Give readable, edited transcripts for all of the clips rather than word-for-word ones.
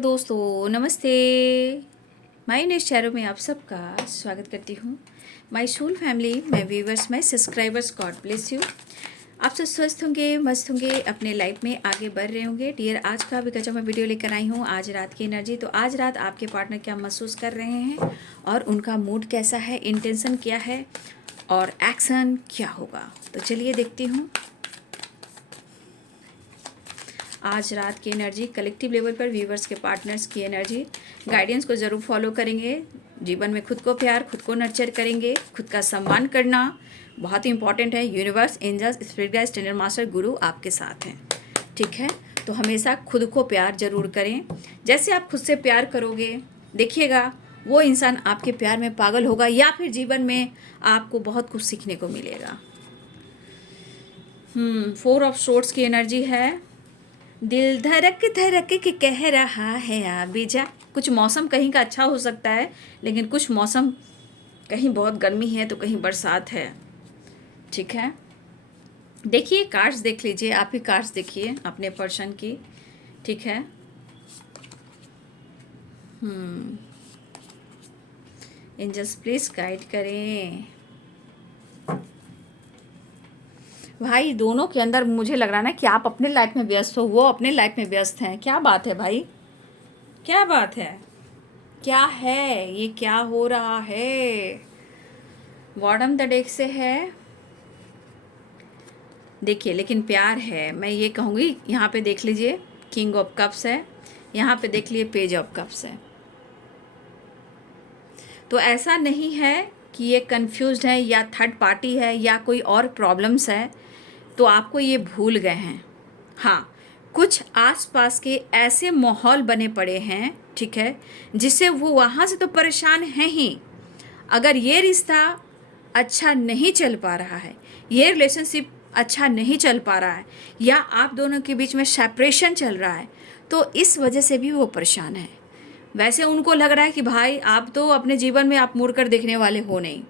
दोस्तों, नमस्ते। My news channel में आप सबका स्वागत करती हूँ। My soul family, my viewers, my subscribers, God bless you. आप सब स्वस्थ होंगे, मस्त होंगे, अपने लाइफ में आगे बढ़ रहे होंगे। डियर, आज का भी गजब मैं वीडियो लेकर आई हूँ, आज रात की एनर्जी। तो आज रात आपके पार्टनर क्या महसूस कर रहे हैं और उनका मूड कैसा है, इंटेंशन क्या है और एक्शन क्या होगा, तो चलिए देखती हूँ। आज रात की एनर्जी कलेक्टिव लेवल पर व्यूवर्स के पार्टनर्स की एनर्जी गाइडेंस को ज़रूर फॉलो करेंगे। जीवन में खुद को प्यार, खुद को नर्चर करेंगे। खुद का सम्मान करना बहुत ही इंपॉर्टेंट है। Universe, angels, spirit guides, standard master, guru आपके साथ हैं, ठीक है। तो हमेशा खुद को प्यार ज़रूर करें। जैसे आप खुद से प्यार करोगे, देखिएगा वो इंसान आपके प्यार में पागल होगा या फिर जीवन में आपको बहुत कुछ सीखने को मिलेगा। 4 ऑफ सोर्ड्स की एनर्जी है। दिल धड़क धड़क के कह रहा है आ भी जा। कुछ मौसम कहीं का अच्छा हो सकता है, लेकिन कुछ मौसम कहीं बहुत गर्मी है तो कहीं बरसात है, ठीक है। देखिए कार्ड्स देख लीजिए, आप ही कार्ड्स देखिए अपने पर्सन की, ठीक है। एंजल्स प्लीज गाइड करें। भाई दोनों के अंदर मुझे लग रहा है ना कि आप अपने लाइफ में व्यस्त हो, वो अपने लाइफ में व्यस्त हैं। क्या बात है भाई, क्या बात है, क्या है ये, क्या हो रहा है। बॉटम द डेक से है, देखिए, लेकिन प्यार है। मैं ये कहूँगी, यहाँ पे देख लीजिए किंग ऑफ कप्स है, यहाँ पे देख लीजिए पेज ऑफ कप्स है। तो ऐसा नहीं है कि ये कंफ्यूज्ड है या थर्ड पार्टी है या कोई और प्रॉब्लम्स है तो आपको ये भूल गए हैं। हाँ, कुछ आसपास के ऐसे माहौल बने पड़े हैं, ठीक है, जिससे वो वहाँ से तो परेशान हैं ही। अगर ये रिश्ता अच्छा नहीं चल पा रहा है, ये रिलेशनशिप अच्छा नहीं चल पा रहा है, या आप दोनों के बीच में सेपरेशन चल रहा है, तो इस वजह से भी वो परेशान है। वैसे उनको लग रहा है कि भाई आप तो अपने जीवन में आप मुड़ कर देखने वाले हो नहीं।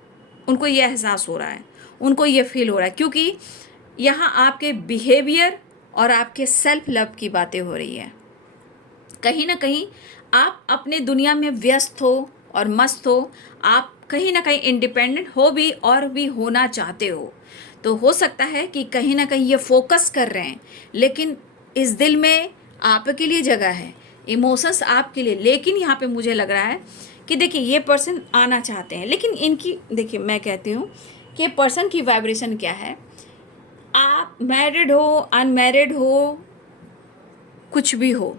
उनको ये एहसास हो रहा है, उनको ये फील हो रहा है, क्योंकि यहाँ आपके बिहेवियर और आपके सेल्फ लव की बातें हो रही है। कहीं ना कहीं आप अपने दुनिया में व्यस्त हो और मस्त हो। आप कहीं ना कहीं इंडिपेंडेंट हो भी और भी होना चाहते हो। तो हो सकता है कि कहीं ना कहीं ये फोकस कर रहे हैं, लेकिन इस दिल में आपके लिए जगह है, इमोशंस आपके लिए। लेकिन यहाँ पे मुझे लग रहा है कि देखिए ये पर्सन आना चाहते हैं, लेकिन इनकी, देखिए मैं कहती हूँ कि पर्सन की वाइब्रेशन क्या है। आप मैरिड हो, अनमैरिड हो, कुछ भी हो,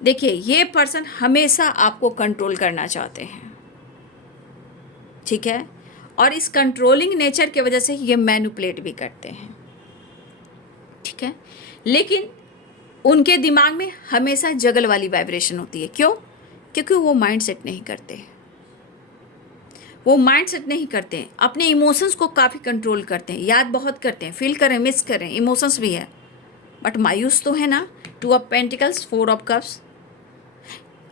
देखिए ये पर्सन हमेशा आपको कंट्रोल करना चाहते हैं, ठीक है। और इस कंट्रोलिंग नेचर की वजह से ये मैनिपुलेट भी करते हैं, ठीक है। लेकिन उनके दिमाग में हमेशा जगल वाली वाइब्रेशन होती है। क्यों? क्योंकि वो माइंड सेट नहीं करते, वो माइंड सेट नहीं करते हैं, अपने इमोशंस को काफ़ी कंट्रोल करते हैं, याद बहुत करते हैं, फील करें, मिस करें, इमोशंस भी है, बट मायूस तो है ना। 2 ऑफ पेंटिकल्स, 4 ऑफ कप्स,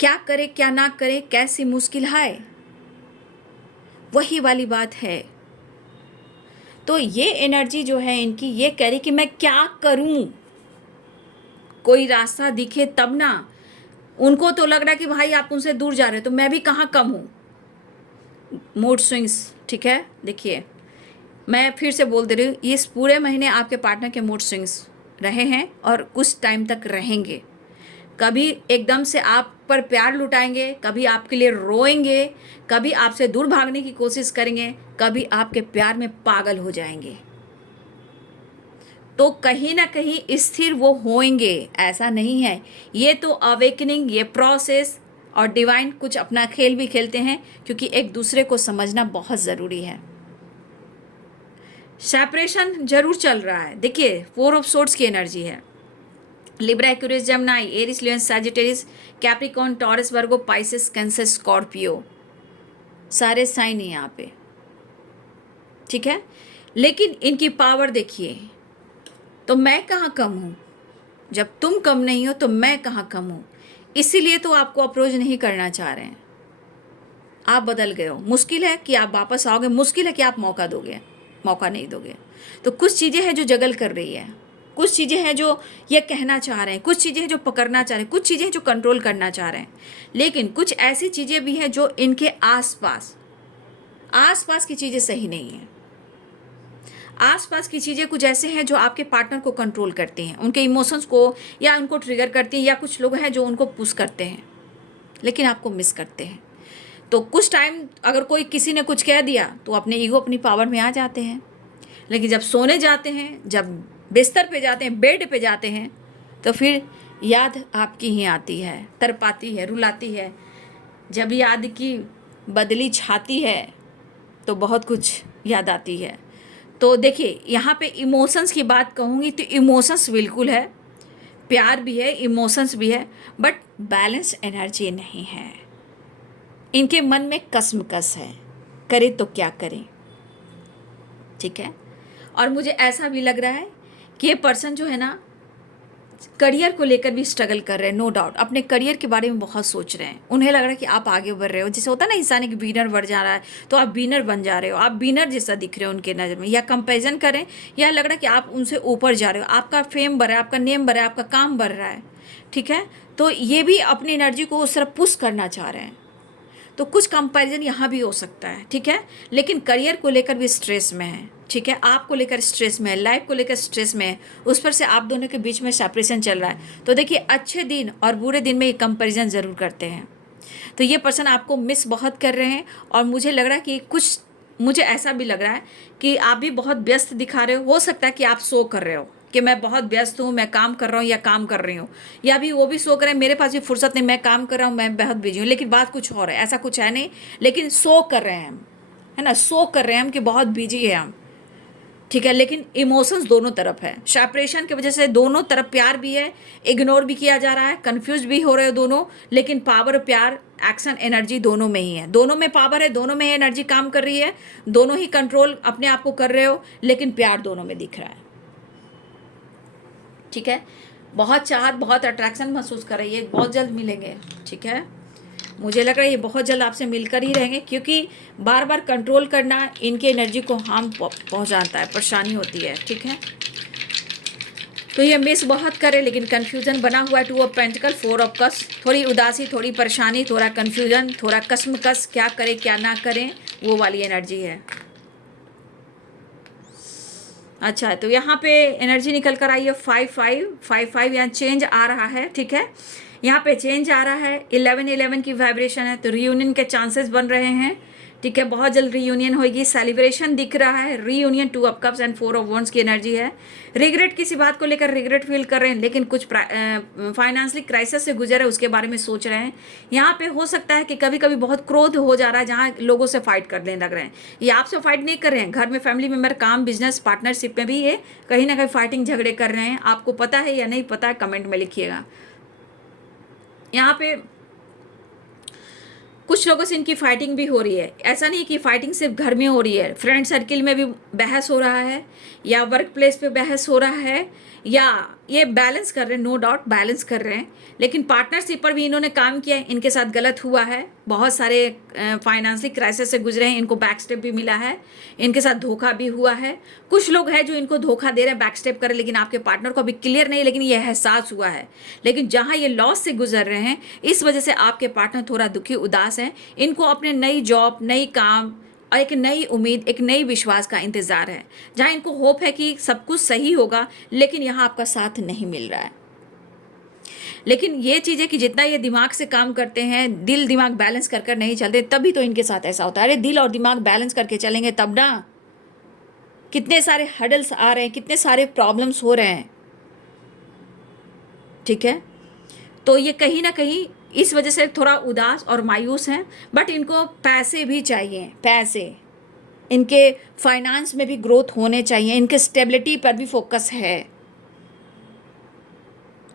क्या करे क्या ना करे, कैसी मुश्किल है, वही वाली बात है। तो ये एनर्जी जो है इनकी, ये कह रही कि मैं क्या करूं, कोई रास्ता दिखे तब ना। उनको तो लग रहा है कि भाई आप उनसे दूर जा रहे हो तो मैं भी कहाँ कम हूँ। मूड स्विंग्स, ठीक है। देखिए मैं फिर से बोल दे रही हूँ, इस पूरे महीने आपके पार्टनर के मूड स्विंग्स रहे हैं और कुछ टाइम तक रहेंगे। कभी एकदम से आप पर प्यार लुटाएंगे, कभी आपके लिए रोएंगे, कभी आपसे दूर भागने की कोशिश करेंगे, कभी आपके प्यार में पागल हो जाएंगे। तो कहीं ना कहीं स्थिर वो होंगे, ऐसा नहीं है। ये तो अवेकनिंग, ये प्रोसेस और डिवाइन कुछ अपना खेल भी खेलते हैं, क्योंकि एक दूसरे को समझना बहुत ज़रूरी है। सेपरेशन जरूर चल रहा है। देखिए 4 ऑफ सोर्ड्स की एनर्जी है। लिब्रा, एक्वेरियस, जेमिनी, एरिस, लियो, सैजिटेरियस, कैप्रिकॉर्न, टॉरस, वर्गो, पाइसेस, कैंसर, स्कॉर्पियो, सारे साइन हैं यहाँ पे, ठीक है। लेकिन इनकी पावर देखिए, तो मैं कहाँ कम हूँ, जब तुम कम नहीं हो तो मैं कहाँ कम हूँ। इसीलिए तो आपको अप्रोच नहीं करना चाह रहे हैं। आप बदल गए हो। मुश्किल है कि आप वापस आओगे, मुश्किल है कि आप मौका दोगे, मौका नहीं दोगे। तो कुछ चीज़ें हैं जो जगल कर रही है, कुछ चीज़ें हैं जो ये कहना चाह रहे हैं, कुछ चीज़ें हैं जो पकड़ना चाह रहे हैं, कुछ चीज़ें हैं जो कंट्रोल करना चाह रहे हैं, लेकिन कुछ ऐसी चीज़ें भी हैं जो इनके आसपास आसपास की चीज़ें सही नहीं हैं। आसपास की चीज़ें कुछ ऐसे हैं जो आपके पार्टनर को कंट्रोल करती हैं, उनके इमोशंस को या उनको ट्रिगर करती हैं, या कुछ लोग हैं जो उनको पुश करते हैं लेकिन आपको मिस करते हैं। तो कुछ टाइम अगर कोई किसी ने कुछ कह दिया तो अपने ईगो अपनी पावर में आ जाते हैं, लेकिन जब सोने जाते हैं, जब बिस्तर पे जाते हैं, बेड पे जाते हैं, तो फिर याद आपकी ही आती है, तड़पाती है, रुलाती है। जब याद की बदली छाती है तो बहुत कुछ याद आती है। तो देखिए, यहाँ पे इमोशंस की बात कहूँगी तो इमोशंस बिल्कुल है, प्यार भी है, इमोशंस भी है, बट बैलेंस एनर्जी नहीं है। इनके मन में कसमकस है, करें तो क्या करें, ठीक है। और मुझे ऐसा भी लग रहा है कि ये पर्सन जो है ना, करियर को लेकर भी स्ट्रगल कर रहे हैं, नो डाउट। अपने करियर के बारे में बहुत सोच रहे हैं, उन्हें लग रहा है कि आप आगे बढ़ रहे हो। जैसे होता है ना, इंसान एक विनर बढ़ जा रहा है तो आप विनर बन जा रहे हो, आप विनर जैसा दिख रहे हो उनके नज़र में, या कंपैरिजन करें, या लग रहा है कि आप उनसे ऊपर जा रहे हो, आपका फेम बढ़ रहा है, आपका नेम बढ़ रहा है, आपका काम बढ़ रहा है, ठीक है। तो ये भी अपनी एनर्जी को उस तरफ पुश करना चाह रहे हैं, तो कुछ कंपैरिजन यहाँ भी हो सकता है, ठीक है। लेकिन करियर को लेकर भी स्ट्रेस में है, ठीक है, आपको लेकर स्ट्रेस में है, लाइफ को लेकर स्ट्रेस में है, उस पर से आप दोनों के बीच में सेपरेशन चल रहा है। तो देखिए, अच्छे दिन और बुरे दिन में ये कंपैरिजन ज़रूर करते हैं। तो ये पर्सन आपको मिस बहुत कर रहे हैं, और मुझे लग रहा है कि कुछ, मुझे ऐसा भी लग रहा है कि आप भी बहुत व्यस्त दिखा रहे हो सकता है कि आप शो कर रहे हो कि मैं बहुत व्यस्त हूँ, मैं काम कर रहा हूँ या काम कर रही हूँ, या भी वो भी शो करें मेरे पास भी फुर्सत नहीं, मैं काम कर रहा हूँ, मैं बहुत बिजी हूँ, लेकिन बात कुछ और है, ऐसा कुछ है नहीं, लेकिन शो कर रहे हैं हम, है ना, शो कर रहे हैं हम कि बहुत बिजी है हम, ठीक है। लेकिन इमोशंस दोनों तरफ है, सेपरेशन की वजह से दोनों तरफ प्यार भी है, इग्नोर भी किया जा रहा है, कंफ्यूज भी हो रहे हो दोनों, लेकिन पावर, प्यार, एक्शन, एनर्जी दोनों में ही है, दोनों में पावर है, दोनों में एनर्जी काम कर रही है, दोनों ही कंट्रोल अपने आप को कर रहे हो, लेकिन प्यार दोनों में दिख रहा है, ठीक है। बहुत चाहत, बहुत अट्रैक्शन महसूस कर रही है, बहुत जल्द मिलेंगे, ठीक है। मुझे लग रहा है ये बहुत जल्द आपसे मिलकर ही रहेंगे, क्योंकि बार बार कंट्रोल करना इनकी एनर्जी को हार्म पहुंचाता है, परेशानी होती है, ठीक है। तो ये मिस बहुत करे, लेकिन कन्फ्यूजन बना हुआ है, 2 ऑफ पेंटिकल, 4 ऑफ कस, थोड़ी उदासी, थोड़ी परेशानी, थोड़ा कन्फ्यूजन, थोड़ा कसमकस, क्या करें क्या ना करें, वो वाली एनर्जी है। अच्छा, तो यहाँ पे एनर्जी निकल कर आई है 5-5 यहाँ चेंज आ रहा है, ठीक है। यहाँ पे चेंज आ रहा है, 11-11 की वाइब्रेशन है, तो रीयूनियन के चांसेस बन रहे हैं, ठीक है। बहुत जल्द रीयूनियन होगी, सेलिब्रेशन दिख रहा है, reunion, 2 of cups and 4 of wands की एनर्जी है। रिग्रेट, किसी बात को लेकर रिग्रेट फील कर रहे हैं, लेकिन कुछ फाइनेंशियल क्राइसिस से गुजर है, उसके बारे में सोच रहे हैं। यहाँ पे हो सकता है कि कभी कभी बहुत क्रोध हो जा रहा है, जहाँ लोगों से फाइट करने लग रहे हैं। ये आपसे फाइट नहीं कर रहे हैं, घर में फैमिली मेम्बर, काम, बिजनेस, पार्टनरशिप में भी ये कहीं ना कहीं फाइटिंग, झगड़े कर रहे हैं। आपको पता है या नहीं पता है, कमेंट में लिखिएगा। यहाँ पे कुछ लोगों से इनकी फाइटिंग भी हो रही है, ऐसा नहीं कि फाइटिंग सिर्फ घर में हो रही है, फ्रेंड सर्किल में भी बहस हो रहा है, या वर्क प्लेस पे बहस हो रहा है, या ये बैलेंस कर रहे हैं, नो डाउट बैलेंस कर रहे हैं, लेकिन पार्टनरशिप पर भी इन्होंने काम किया है, इनके साथ गलत हुआ है, बहुत सारे फाइनेंशियल क्राइसिस से गुजरे हैं, इनको बैक स्टेप भी मिला है, इनके साथ धोखा भी हुआ है। कुछ लोग हैं जो इनको धोखा दे रहे हैं, बैक स्टेप कर रहे हैं, लेकिन आपके पार्टनर को अभी क्लियर नहीं, लेकिन ये एहसास हुआ है। लेकिन जहाँ ये लॉस से गुजर रहे हैं, इस वजह से आपके पार्टनर थोड़ा दुखी, उदास हैं। इनको अपने नई जॉब, नई काम और एक नई उम्मीद, एक नई विश्वास का इंतज़ार है, जहाँ इनको होप है कि सब कुछ सही होगा, लेकिन यहाँ आपका साथ नहीं मिल रहा है। लेकिन ये चीज़ है कि जितना ये दिमाग से काम करते हैं, दिल दिमाग बैलेंस कर कर नहीं चलते, तभी तो इनके साथ ऐसा होता है। अरे दिल और दिमाग बैलेंस करके चलेंगे तब ना। कितने सारे हडल्स आ रहे हैं, कितने सारे प्रॉब्लम्स हो रहे हैं, ठीक है। तो ये कहीं ना कहीं इस वजह से थोड़ा उदास और मायूस हैं, बट इनको पैसे भी चाहिए, पैसे, इनके फाइनेंस में भी ग्रोथ होने चाहिए, इनके स्टेबिलिटी पर भी फोकस है।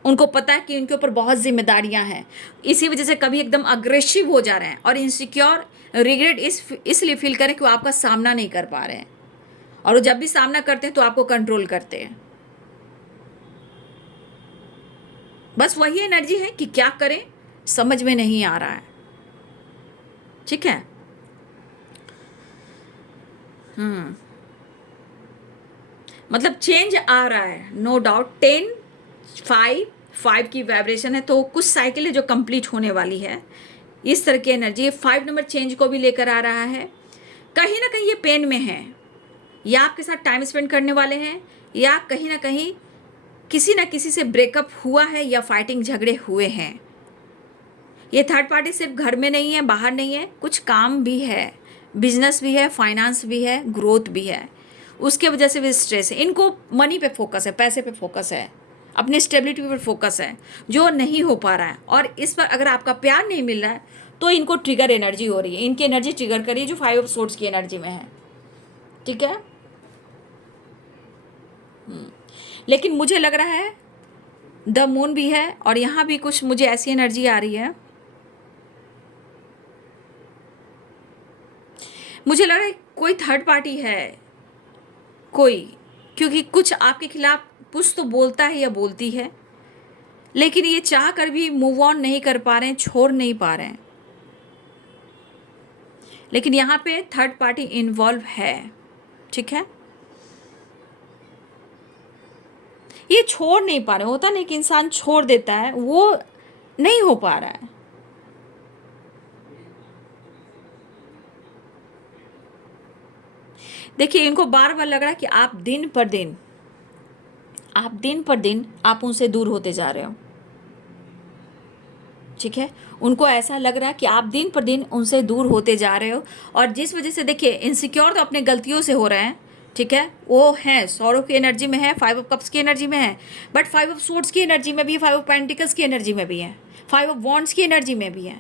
उनको पता है कि उनके ऊपर बहुत जिम्मेदारियां हैं, इसी वजह से कभी एकदम अग्रेसिव हो जा रहे हैं और इनसिक्योर, रिग्रेट इसलिए फील करें कि वो आपका सामना नहीं कर पा रहे हैं, और वो जब भी सामना करते हैं तो आपको कंट्रोल करते हैं। बस वही एनर्जी है कि क्या करें समझ में नहीं आ रहा है, ठीक है। मतलब चेंज आ रहा है, नो डाउट। 10, 5, 5 की वाइब्रेशन है, तो कुछ साइकिल है जो कंप्लीट होने वाली है। इस तरह की एनर्जी 5 नंबर चेंज को भी लेकर आ रहा है। कहीं ना कहीं ये पेन में है, या आपके साथ टाइम स्पेंड करने वाले हैं, या कहीं ना कहीं किसी ना किसी से ब्रेकअप हुआ है, या फाइटिंग झगड़े हुए हैं। ये थर्ड पार्टी सिर्फ घर में नहीं है, बाहर नहीं है, कुछ काम भी है, बिजनेस भी है, फाइनेंस भी है, ग्रोथ भी है, उसके वजह से भी स्ट्रेस है। इनको मनी पे फोकस है, पैसे पे फोकस है, अपनी स्टेबिलिटी पे फोकस है, जो नहीं हो पा रहा है। और इस पर अगर आपका प्यार नहीं मिल रहा है तो इनको ट्रिगर एनर्जी हो रही है, इनकी एनर्जी ट्रिगर करिए जो 5 ऑफ सोर्ड्स की एनर्जी में है, ठीक है। लेकिन मुझे लग रहा है द मून भी है, और यहाँ भी कुछ मुझे ऐसी एनर्जी आ रही है, मुझे लग रहा है कोई थर्ड पार्टी है कोई, क्योंकि कुछ आपके खिलाफ कुछ तो बोलता है या बोलती है, लेकिन ये चाह कर भी मूव ऑन नहीं कर पा रहे हैं, छोड़ नहीं पा रहे हैं। लेकिन यहाँ पे थर्ड पार्टी इन्वॉल्व है, ठीक है। ये छोड़ नहीं पा रहे, होता नहीं कि इंसान छोड़ देता है, वो नहीं हो पा रहा है। देखिए, इनको बार बार लग रहा है कि आप दिन पर दिन आप उनसे दूर होते जा रहे हो, ठीक है। उनको ऐसा लग रहा है कि आप दिन पर दिन उनसे दूर होते जा रहे हो, और जिस वजह से देखिए इनसिक्योर तो अपने गलतियों से हो रहे हैं, ठीक है। वो है सौरव की एनर्जी में है, 5 ऑफ कप्स की एनर्जी में है, बट 5 ऑफ सोर्ड्स की एनर्जी में भी है, 5 ऑफ पेंटिकल्स की एनर्जी में भी है, 5 ऑफ वॉन्ड्स की एनर्जी में भी है।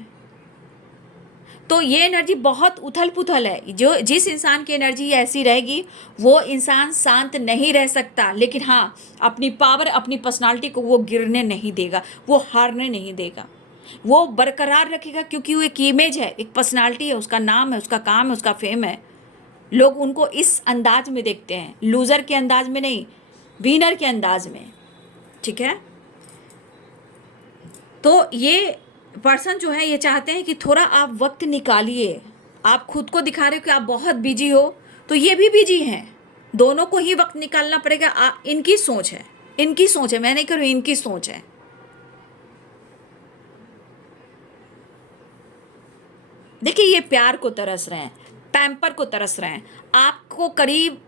तो ये एनर्जी बहुत उथल पुथल है। जो जिस इंसान की एनर्जी ऐसी रहेगी वो इंसान शांत नहीं रह सकता, लेकिन हाँ, अपनी पावर, अपनी पर्सनालिटी को वो गिरने नहीं देगा, वो हारने नहीं देगा, वो बरकरार रखेगा, क्योंकि वो एक इमेज है, एक पर्सनालिटी है, उसका नाम है, उसका काम है, उसका फेम है। लोग उनको इस अंदाज में देखते हैं, लूज़र के अंदाज में नहीं, विनर के अंदाज में, ठीक है। तो ये पर्सन जो है ये चाहते हैं कि थोड़ा आप वक्त निकालिए। आप खुद को दिखा रहे हो कि आप बहुत बिजी हो, तो ये भी बिजी हैं, दोनों को ही वक्त निकालना पड़ेगा। इनकी सोच है, इनकी सोच है, मैं नहीं कह रही, इनकी सोच है। देखिए, ये प्यार को तरस रहे हैं, पैम्पर को तरस रहे हैं, आपको करीब,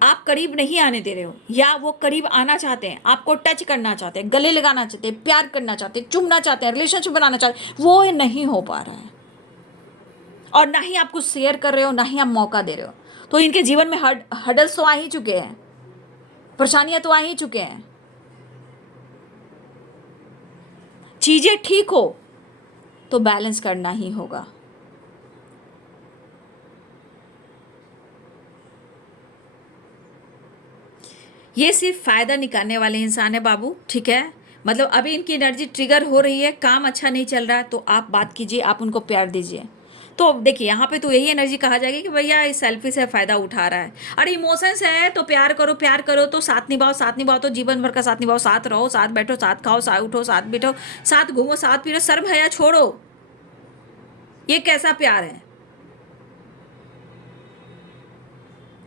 आप करीब नहीं आने दे रहे हो, या वो करीब आना चाहते हैं, आपको टच करना चाहते हैं, गले लगाना चाहते हैं, प्यार करना चाहते हैं, चुमना चाहते हैं, रिलेशनशिप बनाना चाहते हैं, वो नहीं हो पा रहा है। और ना ही आप कुछ शेयर कर रहे हो, ना ही आप मौका दे रहे हो। तो इनके जीवन में हडल्स तो आ ही चुके हैं, परेशानियां तो आ ही चुके हैं। चीजें ठीक हो तो बैलेंस करना ही होगा। ये सिर्फ फ़ायदा निकालने वाले इंसान है बाबू, ठीक है। मतलब अभी इनकी एनर्जी ट्रिगर हो रही है, काम अच्छा नहीं चल रहा है, तो आप बात कीजिए, आप उनको प्यार दीजिए। तो देखिए यहाँ पे तो यही एनर्जी कहा जाएगी कि भैया इस सेल्फी से फ़ायदा उठा रहा है। अरे इमोशंस है तो प्यार करो, प्यार करो तो साथ निभाओ, साथ निभाओ तो जीवन भर का साथ निभाओ, साथ रहो, साथ बैठो, साथ खाओ, साथ उठो, साथ बैठो, साथ घूमो, साथ पीरो, शर्म हया छोड़ो। ये कैसा प्यार है?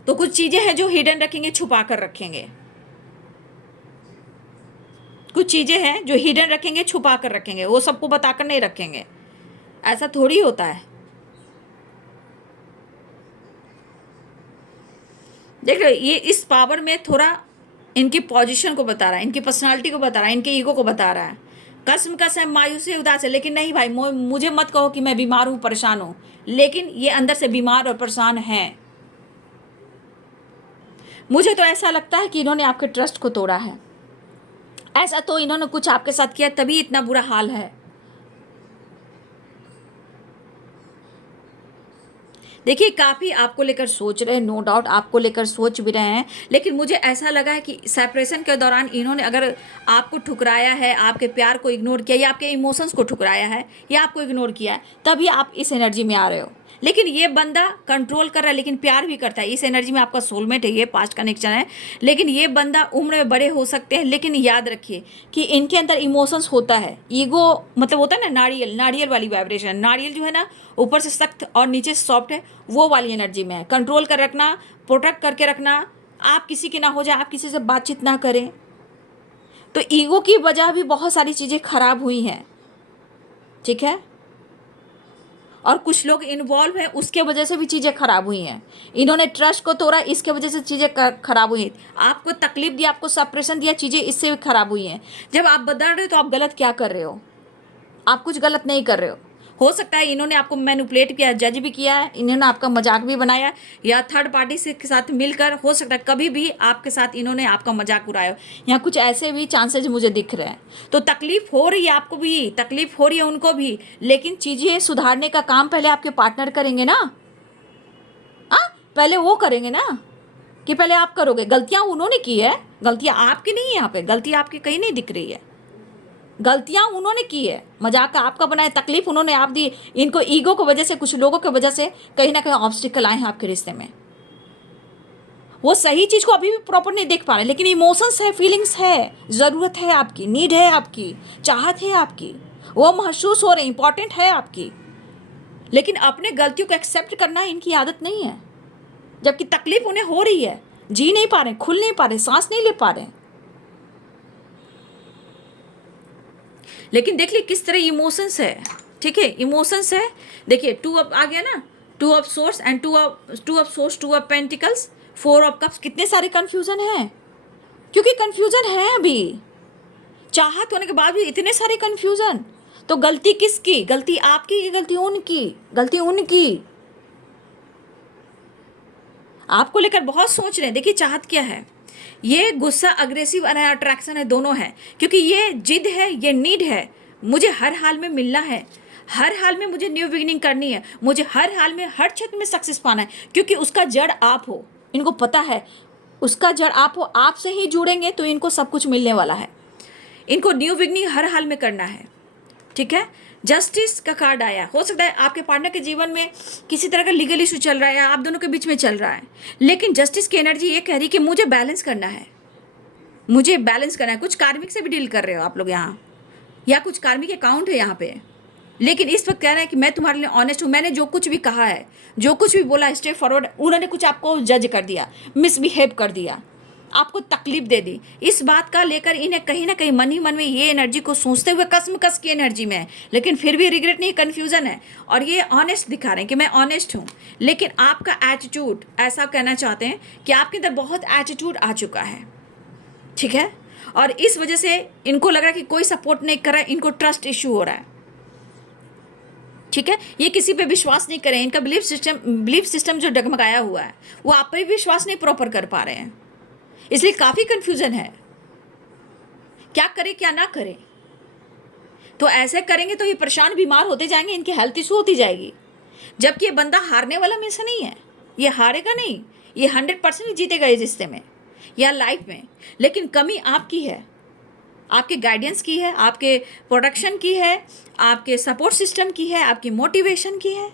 तो कुछ चीज़ें हैं जो हिडन रखेंगे, छुपा कर रखेंगे, कुछ चीज़ें हैं जो हिडन रखेंगे, छुपा कर रखेंगे, वो सबको बताकर नहीं रखेंगे। ऐसा थोड़ी होता है। देख रहे, ये इस पावर में थोड़ा इनकी पोजीशन को बता रहा है, इनकी पर्सनालिटी को बता रहा है, इनके ईगो को बता रहा है। कसम कसम मायूसी उदास है, लेकिन नहीं भाई, मुझे मत कहो कि मैं बीमार हूँ, परेशान हूँ, लेकिन ये अंदर से बीमार और परेशान हैं। मुझे तो ऐसा लगता है कि इन्होंने आपके ट्रस्ट को तोड़ा है। ऐसा तो इन्होंने कुछ आपके साथ किया, तभी इतना बुरा हाल है। देखिए, काफ़ी आपको लेकर सोच रहे हैं, नो डाउट आपको लेकर सोच भी रहे हैं, लेकिन मुझे ऐसा लगा है कि सेपरेशन के दौरान इन्होंने अगर आपको ठुकराया है, आपके प्यार को इग्नोर किया, या आपके इमोशंस को ठुकराया है, या आपको इग्नोर किया है, तभी आप इस एनर्जी में आ रहे हो। लेकिन ये बंदा कंट्रोल कर रहा है, लेकिन प्यार भी करता है। इस एनर्जी में आपका सोलमेट है, ये पास्ट कनेक्शन है। लेकिन ये बंदा उम्र में बड़े हो सकते हैं, लेकिन याद रखिए कि इनके अंदर इमोशंस होता है। ईगो मतलब होता है ना, नारियल, नारियल वाली वाइब्रेशन। नारियल जो है ना, ऊपर से सख्त और नीचे से सॉफ्ट है, वो वाली एनर्जी में है। कंट्रोल कर रखना, प्रोटेक्ट करके रखना, आप किसी के ना हो जाए, आप किसी से बातचीत ना करें, तो ईगो की वजह भी बहुत सारी चीज़ें खराब हुई हैं, ठीक है। और कुछ लोग इन्वॉल्व हैं, उसके वजह से भी चीज़ें खराब हुई हैं। इन्होंने ट्रस्ट को तोड़ा, इसके वजह से चीज़ें खराब हुई। आपको तकलीफ दी, आपको सप्रेशन दिया, चीज़ें इससे भी खराब हुई हैं। जब आप बदल रहे हो तो आप गलत क्या कर रहे हो? आप कुछ गलत नहीं कर रहे हो सकता है इन्होंने आपको मैनिपुलेट किया, जज भी किया है, इन्होंने आपका मजाक भी बनाया, या थर्ड पार्टी से के साथ मिलकर हो सकता है कभी भी आपके साथ इन्होंने आपका मजाक उड़ाया हो। यहाँ कुछ ऐसे भी चांसेस मुझे दिख रहे हैं। तो तकलीफ हो रही है, आपको भी तकलीफ हो रही है, उनको भी, लेकिन चीज़ें सुधारने का काम पहले आपके पार्टनर करेंगे ना। हाँ, पहले वो करेंगे ना, कि पहले आप करोगे। गलतियाँ उन्होंने की है, गलतियाँ आपकी नहीं है। यहाँ पे गलती आपकी कहीं नहीं दिख रही है, गलतियां उन्होंने की है, मजाक आपका बनाया, तकलीफ उन्होंने आप दी। इनको ईगो की वजह से, कुछ लोगों की वजह से कहीं ना कहीं ऑब्स्टिकल आए हैं आपके रिश्ते में। वो सही चीज को अभी भी प्रॉपर नहीं देख पा रहे, लेकिन इमोशंस है, फीलिंग्स है, जरूरत है आपकी, नीड है आपकी, चाहत है आपकी, वो महसूस हो रही, इंपॉर्टेंट है आपकी, लेकिन अपने गलतियों को एक्सेप्ट करना इनकी आदत नहीं है। जबकि तकलीफ उन्हें हो रही है, जी नहीं पा रहे, खुल नहीं पा रहे, सांस नहीं ले पा रहे। लेकिन देख ली किस तरह इमोशंस है, ठीक है, इमोशंस है। देखिए 2 ऑफ आ गया ना, 2 of source and 2 of source, 2 of pentacles, 4 of cups. कितने सारे कंफ्यूजन है, क्योंकि कंफ्यूजन है अभी, चाहत होने के बाद भी इतने सारे कंफ्यूजन। तो गलती किसकी? गलती आपकी कि गलती उनकी? गलती उनकी। आपको लेकर बहुत सोच रहे हैं। देखिए चाहत क्या है, ये गुस्सा, अग्रेसिव अट्रैक्शन है, दोनों है, क्योंकि ये जिद है, ये नीड है। मुझे हर हाल में मिलना है, हर हाल में मुझे न्यू बिगिनिंग करनी है, मुझे हर हाल में हर क्षेत्र में सक्सेस पाना है, क्योंकि उसका जड़ आप हो। इनको पता है उसका जड़ आप हो, आपसे ही जुड़ेंगे तो इनको सब कुछ मिलने वाला है। इनको न्यू बिगिनिंग हर हाल में करना है, ठीक है। जस्टिस का कार्ड आया, हो सकता है आपके पार्टनर के जीवन में किसी तरह का लीगल इशू चल रहा है, या आप दोनों के बीच में चल रहा है, लेकिन जस्टिस की एनर्जी ये कह रही है कि मुझे बैलेंस करना है, मुझे बैलेंस करना है। कुछ कार्मिक से भी डील कर रहे हो आप लोग यहाँ, या कुछ कार्मिक अकाउंट है यहाँ पे, लेकिन इस वक्त कह रहा है कि मैं तुम्हारे लिए ऑनेस्ट हूँ, मैंने जो कुछ भी कहा है, जो कुछ भी बोला, स्टेप फॉरवर्ड। उन्होंने कुछ आपको जज कर दिया, मिसबिहेव कर दिया, आपको तकलीफ दे दी, इस बात का लेकर इन्हें कहीं ना कहीं मन ही मन में ये एनर्जी को सोचते हुए कसमकस की एनर्जी में है, लेकिन फिर भी रिग्रेट नहीं, कन्फ्यूजन है। और ये ऑनेस्ट दिखा रहे हैं कि मैं ऑनेस्ट हूँ, लेकिन आपका एटीट्यूड, ऐसा कहना चाहते हैं कि आपके अंदर बहुत एटीट्यूड आ चुका है, ठीक है। और इस वजह से इनको लग रहा है कि कोई सपोर्ट नहीं कर रहा है, इनको ट्रस्ट इश्यू हो रहा है, ठीक है। ये किसी पे विश्वास नहीं करें, इनका बिलीफ सिस्टम जो डगमगाया हुआ है, वो आप पर भी विश्वास नहीं प्रॉपर कर पा रहे हैं, इसलिए काफ़ी कंफ्यूजन है, क्या करें क्या ना करें। तो ऐसे करेंगे तो ये परेशान, बीमार होते जाएंगे, इनकी हेल्थ इशू होती जाएगी। जबकि ये बंदा हारने वाला में से नहीं है, ये हारेगा नहीं, ये 100% जीतेगा इस रिश्ते में या लाइफ में। लेकिन कमी आपकी है, आपके गाइडेंस की है, आपके प्रोडक्शन की है, आपके सपोर्ट सिस्टम की है, आपकी मोटिवेशन की है।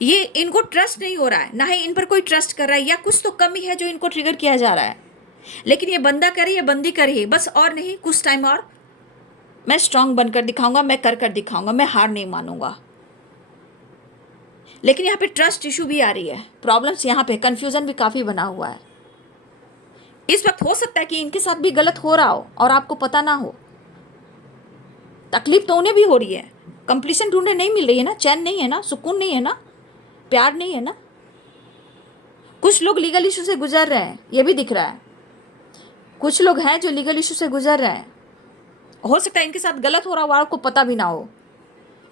ये इनको ट्रस्ट नहीं हो रहा है, ना ही इन पर कोई ट्रस्ट कर रहा है, या कुछ तो कमी है जो इनको ट्रिगर किया जा रहा है। लेकिन ये बंदा करे या बंदी करे, बस और नहीं, कुछ टाइम और मैं स्ट्रांग बनकर दिखाऊंगा, मैं कर दिखाऊंगा, मैं हार नहीं मानूंगा। लेकिन यहाँ पे ट्रस्ट इशू भी आ रही है, प्रॉब्लम्स यहाँ पे, कंफ्यूजन भी काफ़ी बना हुआ है। इस वक्त हो सकता है कि इनके साथ भी गलत हो रहा हो और आपको पता ना हो। तकलीफ तो उन्हें भी हो रही है, कंप्लीशन ढूंढने नहीं मिल रही है ना, चैन नहीं है ना, सुकून नहीं है ना, प्यार नहीं है ना। कुछ लोग लीगल इशू से गुजर रहे हैं, ये भी दिख रहा है। कुछ लोग हैं जो लीगल इशू से गुजर रहे हैं, हो सकता है इनके साथ गलत हो रहा हो, आपको पता भी ना हो,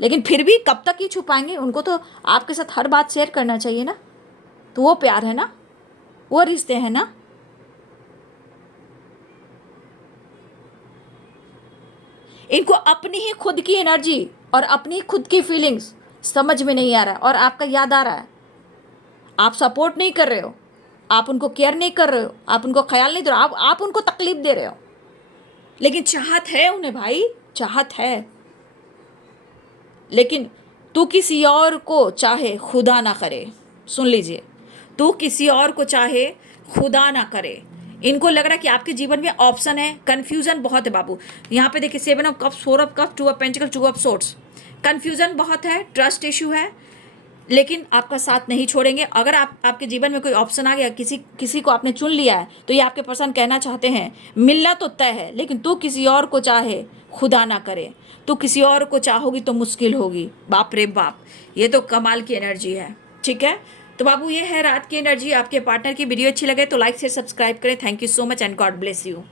लेकिन फिर भी कब तक ये छुपाएंगे? उनको तो आपके साथ हर बात शेयर करना चाहिए ना। तो वो प्यार है ना, वो रिश्ते हैं ना। इनको अपनी ही खुद की एनर्जी और अपनी खुद की फीलिंग्स समझ में नहीं आ रहा है, और आपका याद आ रहा है। आप सपोर्ट नहीं कर रहे हो, आप उनको केयर नहीं कर रहे हो, आप उनको ख्याल नहीं दे रहे हो, आप उनको तकलीफ दे रहे हो। लेकिन चाहत है उन्हें भाई, चाहत है। लेकिन तू किसी और को चाहे खुदा ना करे, सुन लीजिए, तू किसी और को चाहे खुदा ना करे। इनको लग रहा है कि आपके जीवन में ऑप्शन है, कंफ्यूजन बहुत है बाबू। यहाँ पे देखिए 7 of cups, 4 of cups, 2 of pentacle, 2 of swords. Confusion बहुत है, ट्रस्ट इशू है, लेकिन आपका साथ नहीं छोड़ेंगे। अगर आपके जीवन में कोई ऑप्शन आ गया, किसी को आपने चुन लिया है, तो ये आपके पर्सन कहना चाहते हैं मिलना तो तय है, लेकिन तू किसी और को चाहे खुदा ना करे, तू किसी और को चाहोगी तो मुश्किल होगी। बाप रे बाप, ये तो कमाल की एनर्जी है। ठीक है, तो बाबू ये है रात की एनर्जी आपके पार्टनर की। वीडियो अच्छी लगे तो लाइक शेयर सब्सक्राइब करें। Thank you so much and God bless you.